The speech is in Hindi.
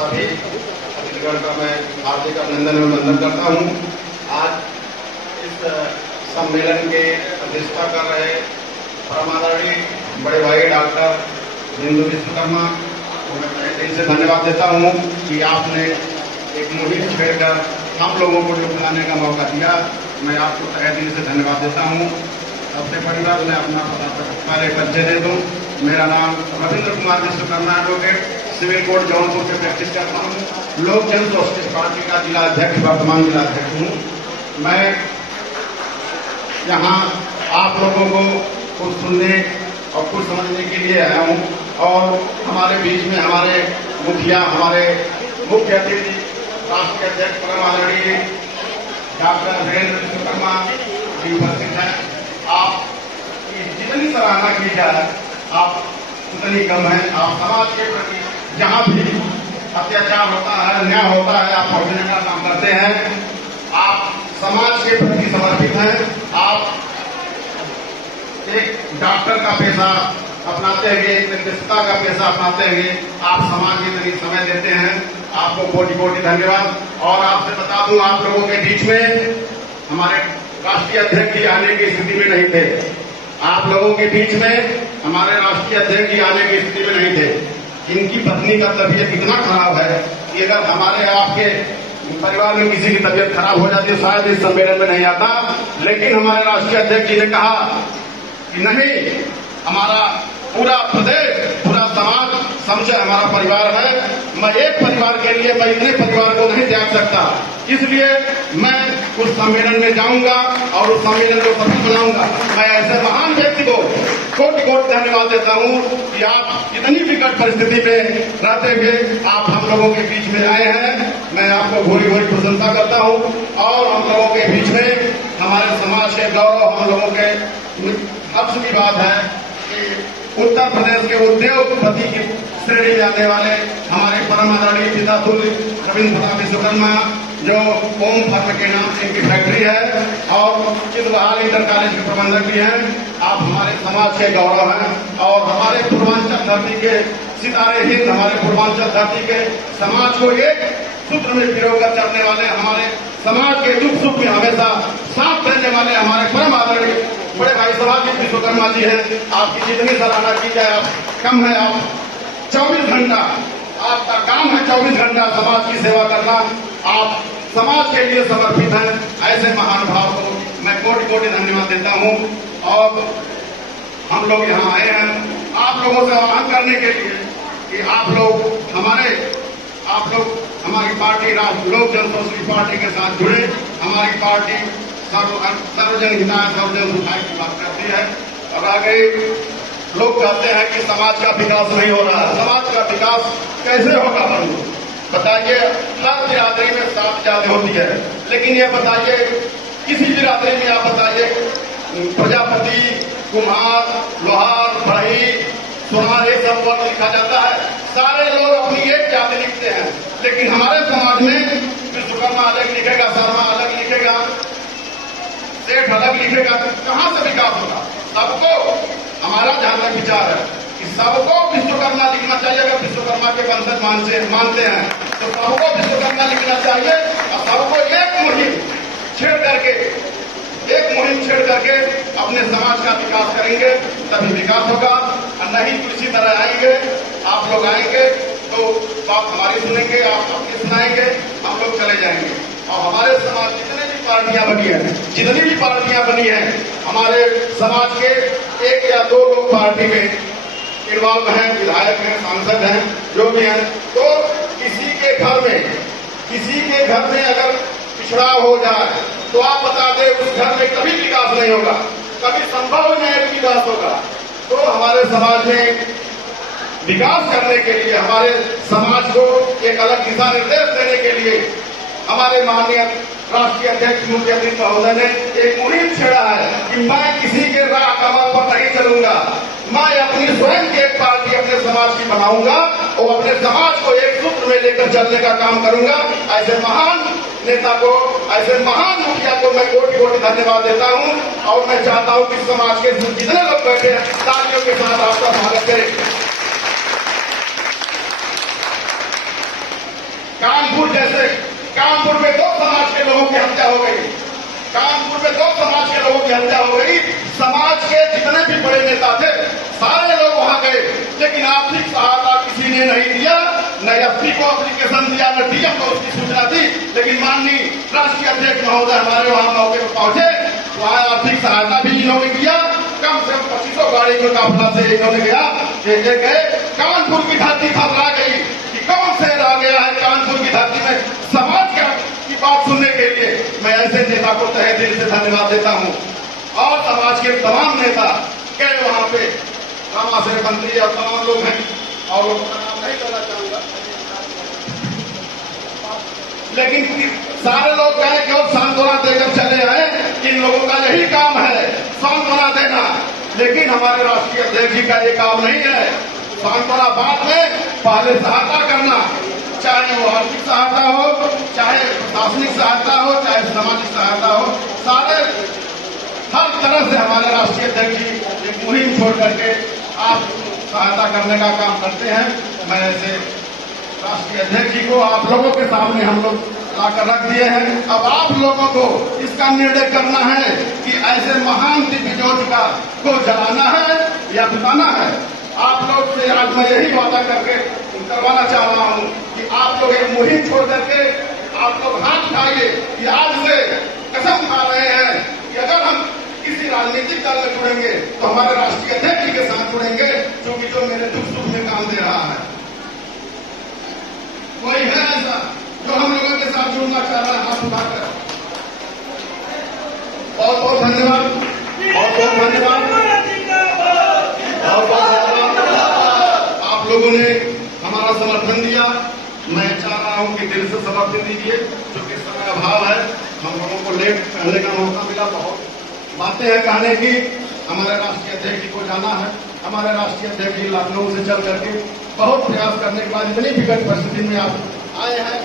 सभी अतिथिगण का मैं हार्दिक अभिनंदन करता हूँ। आज इस सम्मेलन के अध्यक्षता कर रहे परमादरणीय बड़े भाई डॉक्टर बिंदु विश्वकर्मा को मैं तहे दिल से धन्यवाद देता हूँ कि आपने एक मुहिम छेड़कर हम लोगों को जो बुलाने का मौका दिया। मैं आपको तहे दिल से धन्यवाद देता हूँ। सबसे बड़ी बात, मैं अपना पहले परिचय दे दूँ। मेरा नाम Ravindra Kumar Vishwakarma advocate, civil court Jaunpur से प्रैक्टिस करता हूँ। लोक जन सोशलिस्ट पार्टी का जिला अध्यक्ष, वर्तमान जिला अध्यक्ष हूँ। मैं यहाँ आप लोगों को कुछ सुनने और कुछ समझने के लिए आया हूँ। और हमारे बीच में हमारे मुखिया, हमारे मुख्य अतिथि, राष्ट्रीय अध्यक्ष परम आदरणीय डॉक्टर वीरेंद्र विश्वकर्मा जी उपस्थित हैं। आप जितनी सराहना की जाए आप उतनी कम है। आप समाज के प्रति जहाँ भी अत्याचार होता है, अन्याय होता है, आप पहुंचने का काम करते हैं। आप समाज के प्रति समर्पित हैं। आप एक डॉक्टर का पेशा अपनाते हुए, एक चिकित्सा का पेशा अपनाते हुए आप समाज के लिए समय देते हैं। आपको कोटि कोटि धन्यवाद। और आपसे बता दूं, आप लोगों के बीच में हमारे राष्ट्रीय अध्यक्ष जी आने की स्थिति में नहीं थे। आप लोगों के बीच में हमारे राष्ट्रीय अध्यक्ष जी आने की स्थिति में नहीं थे। इनकी पत्नी का तबीयत इतना खराब है कि अगर हमारे आपके परिवार में किसी की तबीयत खराब हो जाती है शायद इस सम्मेलन में नहीं आता। लेकिन हमारे राष्ट्रीय अध्यक्ष जी ने कहा कि नहीं, हमारा पूरा प्रदेश, पूरा समाज समझे हमारा परिवार है। मैं एक परिवार के लिए मैं इतने परिवार को नहीं त्याग सकता। इसलिए मैं उस सम्मेलन में जाऊंगा और उस सम्मेलन को सफल बनाऊंगा। मैं ऐसे महान व्यक्ति को कोटि कोटि धन्यवाद देता हूं कि आप इतनी विकट परिस्थिति में रहते हुए आप हम लोगों के बीच में आए हैं। मैं आपको भूरी भूरी प्रशंसा करता हूं। और हम लोगों के बीच में हमारे समाज के गौरव, हम लोगों के हर्ष की बात है कि उत्तर प्रदेश के उद्योगपति की श्रेणी में आने वाले हमारे परम आदरणीय पिता तुल्य रविंद्र प्रताप विश्वकर्मा, जो ओम फर्म के नाम से इनकी फैक्ट्री है और चिंदबहार इंटर कॉलेज के प्रबंधक भी हैं। आप हमारे समाज के गौरव हैं और हमारे पूर्वांचल धरती के सितारे हिंद, हमारे पूर्वांचल धरती के समाज को एक सूत्र में पिरोकर चलने वाले, हमारे समाज के दुख सुख में हमेशा साथ देने वाले हमारे परम आदरणीय बड़े भाई सभाजी विश्वकर्मा जी हैं। आपकी जितनी सराहना की जाए आप कम है। आप 24 घंटा आपका काम है, 24 घंटा समाज की सेवा करना। आप समाज के लिए समर्पित हैं। ऐसे महान भाव को मैं कोटि कोटि धन्यवाद देता हूं। और हम लोग यहाँ आए हैं आप लोगों से आह्वान करने के लिए कि आप लोग हमारी पार्टी लोक जन सोशलिस्ट पार्टी के साथ जुड़े। हमारी पार्टी सर्वजन हिताय सर्वजन सुखाय की बात करती है। और आगे लोग कहते हैं कि समाज का विकास नहीं हो रहा है। समाज का विकास कैसे होगा बंधु? बताइए, हर बिरादरी में 7 जाति होती है, लेकिन ये बताइए किसी बिरादरी में आप बताइए प्रजापति, कुम्हार, लोहार, बढ़ई, सुनार, ये सब वर्ग लिखा जाता है। सारे लोग अपनी एक जाति लिखते हैं। लेकिन हमारे समाज में विश्वकर्मा अलग लिखेगा, शर्मा अलग लिखेगा, सेठ अलग लिखेगा। कहां से विकास होगा? सबको, हमारा जहां तक विचार है कि सबको विश्वकर्मा लिखना चाहिए। अगर विश्वकर्मा के वंशज मानते हैं तो सबको विश्वकर्मा लिखना चाहिए। और सबको एक मुहिम छेड़ करके अपने समाज का विकास करेंगे, तभी विकास होगा। और नहीं तो इसी तरह आएंगे, आप लोग आएंगे तो बात हमारी सुनेंगे, आप अपनी सुनाएंगे, हम लोग चले जाएंगे। और हमारे समाज जितने भी पार्टियां बनी है, जितनी भी पार्टियां बनी है, हमारे समाज के 1 या 2 लोग पार्टी में इन्वॉल्व हैं, विधायक हैं, सांसद हैं, जो भी हैं। तो किसी के घर में अगर पिछड़ाव हो जाए तो आप बता दें उस घर में कभी विकास नहीं होगा, कभी संभव नहीं है विकास होगा। तो हमारे समाज में विकास करने के लिए, हमारे समाज को एक अलग दिशा निर्देश देने के लिए हमारे माननीय राष्ट्रीय अध्यक्ष मुख्य अतिथि महोदय ने एक मुहिम छेड़ा है कि मैं किसी के राह कमर पर नहीं चलूंगा। मैं अपनी स्वयं की एक पार्टी अपने समाज की बनाऊंगा और अपने समाज को एक सूत्र में लेकर चलने का काम करूंगा। ऐसे महान नेता को, ऐसे महान मुखिया को मैं कोटि कोटि धन्यवाद देता हूं। और मैं चाहता हूं कि समाज के जितने लोग बैठे हैं तालियों के साथ आपका स्वागत करें। कानपुर में 2 समाज के लोगों की हत्या हो गई। कानपुर में 2 समाज के लोगों की हत्या हो गई। समाज के जितने भी बड़े नेता थे सारे लोग वहां गए, लेकिन आर्थिक सहायता किसी ने नहीं दिया। न एसपी को एप्लीकेशन दिया, न डीएम को उसकी सूचना दी। लेकिन माननीय राष्ट्रीय अध्यक्ष महोदय हमारे वहां मौके पर पहुंचे, वहां आर्थिक सहायता भी इन्होंने किया। कम से कम 2500 गाड़ी के काफिला से इन्होंने गए। कानपुर की धरती थर्रा गई कि कौन से रह गया है कानपुर की धरती में समाज की बात सुनने के लिए। मैं ऐसे नेता को तहे दिल से धन्यवाद देता हूं। और समाज के तमाम नेता गए वहां पे, रामाश्रय मंत्री और तमाम लोग हैं, और वो नाम नहीं करना चाहूंगा, लेकिन सारे लोग गए कि और सांत्वना देकर चले आए। इन लोगों का यही काम है, सांत्वना देना। लेकिन हमारे राष्ट्रीय अध्यक्ष जी का ये काम नहीं है। सांत्वना बाद में, पहले सहायता करना, चाहे वो आर्थिक सहायता हो, चाहे प्रशासनिक सहायता हो, चाहे सामाजिक सहायता हो। सारे हर तरह से हमारे राष्ट्रीय अध्यक्ष जी एक मुहिम छोड़ करके आप सहायता करने का काम करते हैं। मैं ऐसे राष्ट्रीय अध्यक्ष जी को आप लोगों के सामने हम लोग लाकर रख दिए हैं। अब आप लोगों को इसका निर्णय करना है कि ऐसे महान दिव्य ज्योति को जलाना है या बुझाना है। आप लोग से आज मैं यही वादा करके करवाना चाह रहा हूं कि आप लोग एक मुहिम छोड़ करके आप लोग हाथ उठाइए कि आज से कसम खा रहे हैं कि अगर हम किसी राजनीतिक दल में जुड़ेंगे तो हमारे राष्ट्रीय अध्यक्ष जी के साथ जुड़ेंगे, जो मेरे दुख सुख में काम दे रहा है। कोई है ऐसा जो हम लोगों के साथ जुड़ना चाह रहा है? हाथ उठाकर बहुत बहुत धन्यवाद, बहुत बहुत धन्यवाद, बहुत बहुत धन्यवाद। आप लोगों ने हमारा समर्थन दिया। मैं चाह रहा हूं कि दिल से समर्थन दीजिए, क्योंकि समय अभाव है। हम लोगों को लेट कहने का मौका मिला, बहुत बातें हैं कहने की। हमारे राष्ट्रीय अध्यक्ष जी को जाना है। हमारे राष्ट्रीय अध्यक्ष जी लखनऊ से चल करके बहुत प्रयास करने के बाद इतनी विकट परिस्थिति में आप आए हैं।